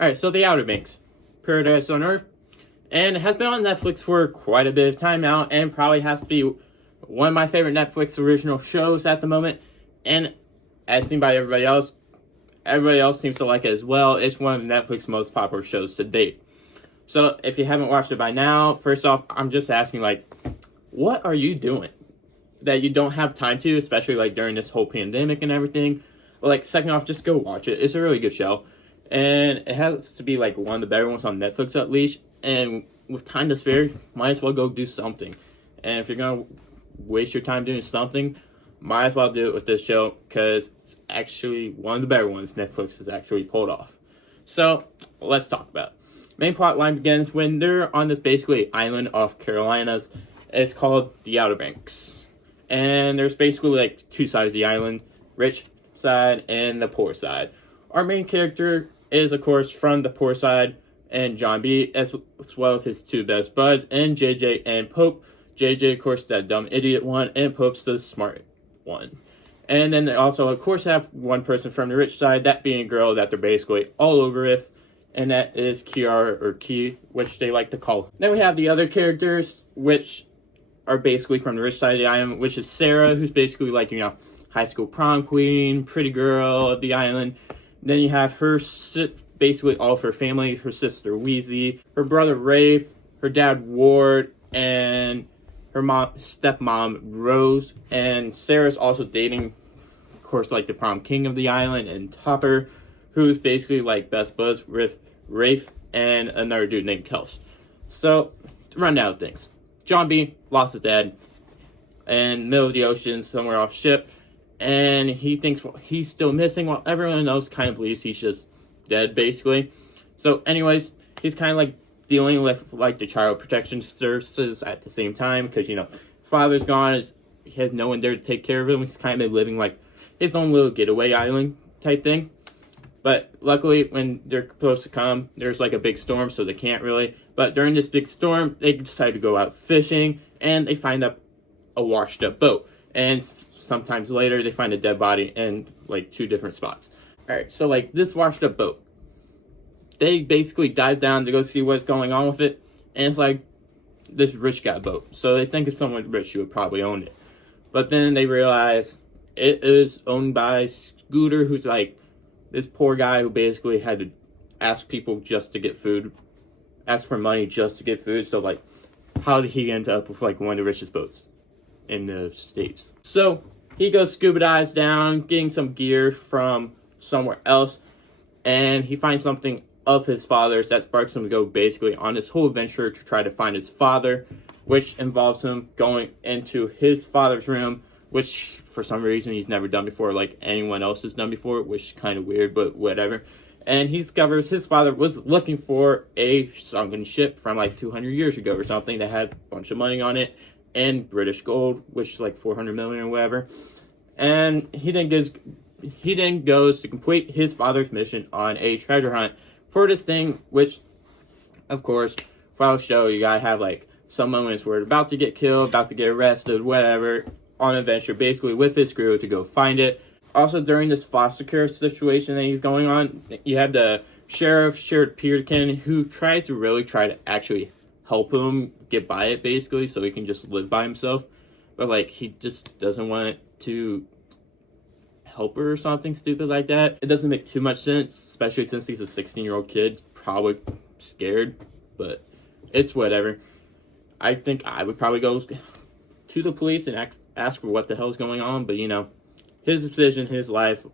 Alright, so The Outer Banks, Paradise on Earth, and it has been on Netflix for quite a bit of time now, and probably has to be one of my favorite Netflix original shows at the moment, and as seen by everybody else seems to like it as well. It's one of Netflix's most popular shows to date. So, if you haven't watched it by now, first off, I'm just asking, what are you doing that you don't have time to, especially, during this whole pandemic and everything? Second off, just go watch it. It's a really good show. And it has to be, one of the better ones on Netflix, at least. And with time to spare, might as well go do something. And if you're going to waste your time doing something, might as well do it with this show, because it's actually one of the better ones Netflix has actually pulled off. So, let's talk about it. Main plot line begins when they're on this basically island off Carolinas. It's called the Outer Banks. And there's basically two sides of the island, rich side and the poor side. Our main character is, of course, from the poor side, and John B, as well as his two best buds, and JJ and Pope. JJ, of course, that dumb idiot one, and Pope's the smart one. And then they also, of course, have one person from the rich side, that being a girl that they're basically all over with, and that is Kiara, or Key, which they like to call her. Then we have the other characters, which are basically from the rich side of the island, which is Sarah, who's basically high school prom queen, pretty girl of the island. Then you have her, basically all of her family, her sister Wheezy, her brother Rafe, her dad Ward, and her stepmom Rose. And Sarah's also dating, of course, the prom king of the island, and Topper, who's basically best buds with Rafe and another dude named Kels. So, to run down things. John B lost his dad in the middle of the ocean, somewhere off ship, and he thinks he's still missing, while everyone else kind of believes he's just dead, basically. So, anyways, he's kind of dealing with the child protection services at the same time, because father's gone, he has no one there to take care of him. He's kind of living his own little getaway island type thing. But luckily, when they're supposed to come, there's a big storm, so they can't really. But during this big storm, they decide to go out fishing, and they find a washed up boat. And sometimes later, they find a dead body in two different spots. Alright, so this washed up boat, they basically dive down to go see what's going on with it, and it's this rich guy boat. So they think it's someone rich who would probably own it. But then they realize it is owned by Scooter, who's this poor guy who basically had to ask people just to get food, ask for money just to get food. So how did he end up with one of the richest boats in the States? So he goes scuba dives down, getting some gear from somewhere else, and he finds something of his father's that sparks him to go basically on this whole adventure to try to find his father, which involves him going into his father's room, which for some reason he's never done before, anyone else has done before, which is kind of weird, but whatever. And he discovers his father was looking for a sunken ship from 200 years ago or something that had a bunch of money on it, and British gold, which is 400 million or whatever. And he then goes to complete his father's mission on a treasure hunt for this thing, which, of course, for the show, you gotta have some moments where they're about to get killed, about to get arrested, whatever, on an adventure, basically with his crew to go find it. Also, during this foster care situation that he's going on, you have the sheriff, Sheriff Peterkin, who tries to actually help him get by it, basically, so he can just live by himself. But, he just doesn't want to help her or something stupid like that. It doesn't make too much sense, especially since he's a 16-year-old kid, probably scared, but it's whatever. I think I would probably go to the police and ask for what the hell's going on, but his decision, his life,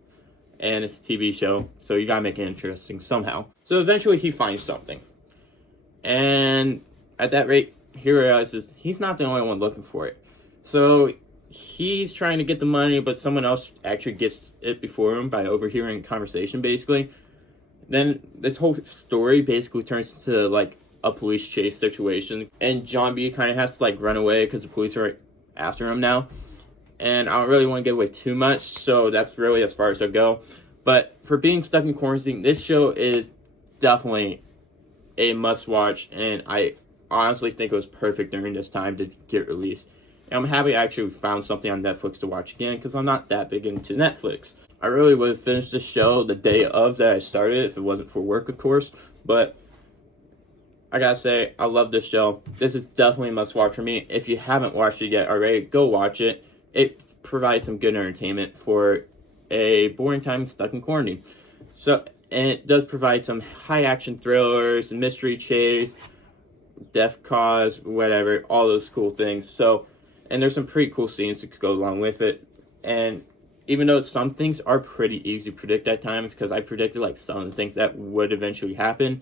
and it's a TV show, so you gotta make it interesting somehow. So eventually he finds something, and at that rate, he realizes he's not the only one looking for it. So he's trying to get the money, but someone else actually gets it before him by overhearing conversation, basically. Then this whole story basically turns into a police chase situation, and John B kind of has to run away because the police are after him now. And I don't really want to give away too much, so that's really as far as I'll go. But for being stuck in quarantine, this show is definitely a must-watch, and I honestly think it was perfect during this time to get released. And I'm happy I actually found something on Netflix to watch again, because I'm not that big into Netflix. I really would have finished the show the day of that I started if it wasn't for work, of course. But I gotta say, I love this show. This is definitely a must watch for me. If you haven't watched it yet already, go watch it. It provides some good entertainment for a boring time stuck in quarantine. So, and it does provide some high action thrillers, mystery chase, death cause, whatever, all those cool things. So, and there's some pretty cool scenes that could go along with it. And even though some things are pretty easy to predict at times, because I predicted like some of the things that would eventually happen,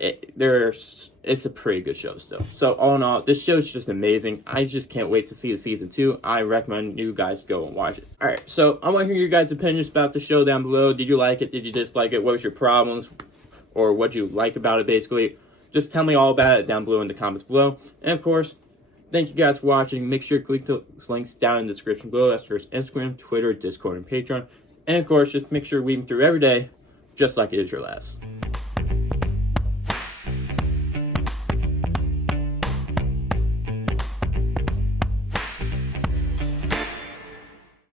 it's a pretty good show still. So all in all, this show is just amazing. I just can't wait to see the season 2. I recommend you guys go and watch it. Alright, so I want to hear your guys' opinions about the show down below. Did you like it? Did you dislike it? What was your problems? Or what you like about it, basically? Just tell me all about it down below in the comments below. And of course, thank you guys for watching. Make sure to click those links down in the description below. That's for Instagram, Twitter, Discord, and Patreon. And of course, just make sure to weave them through every day, just like it is your last.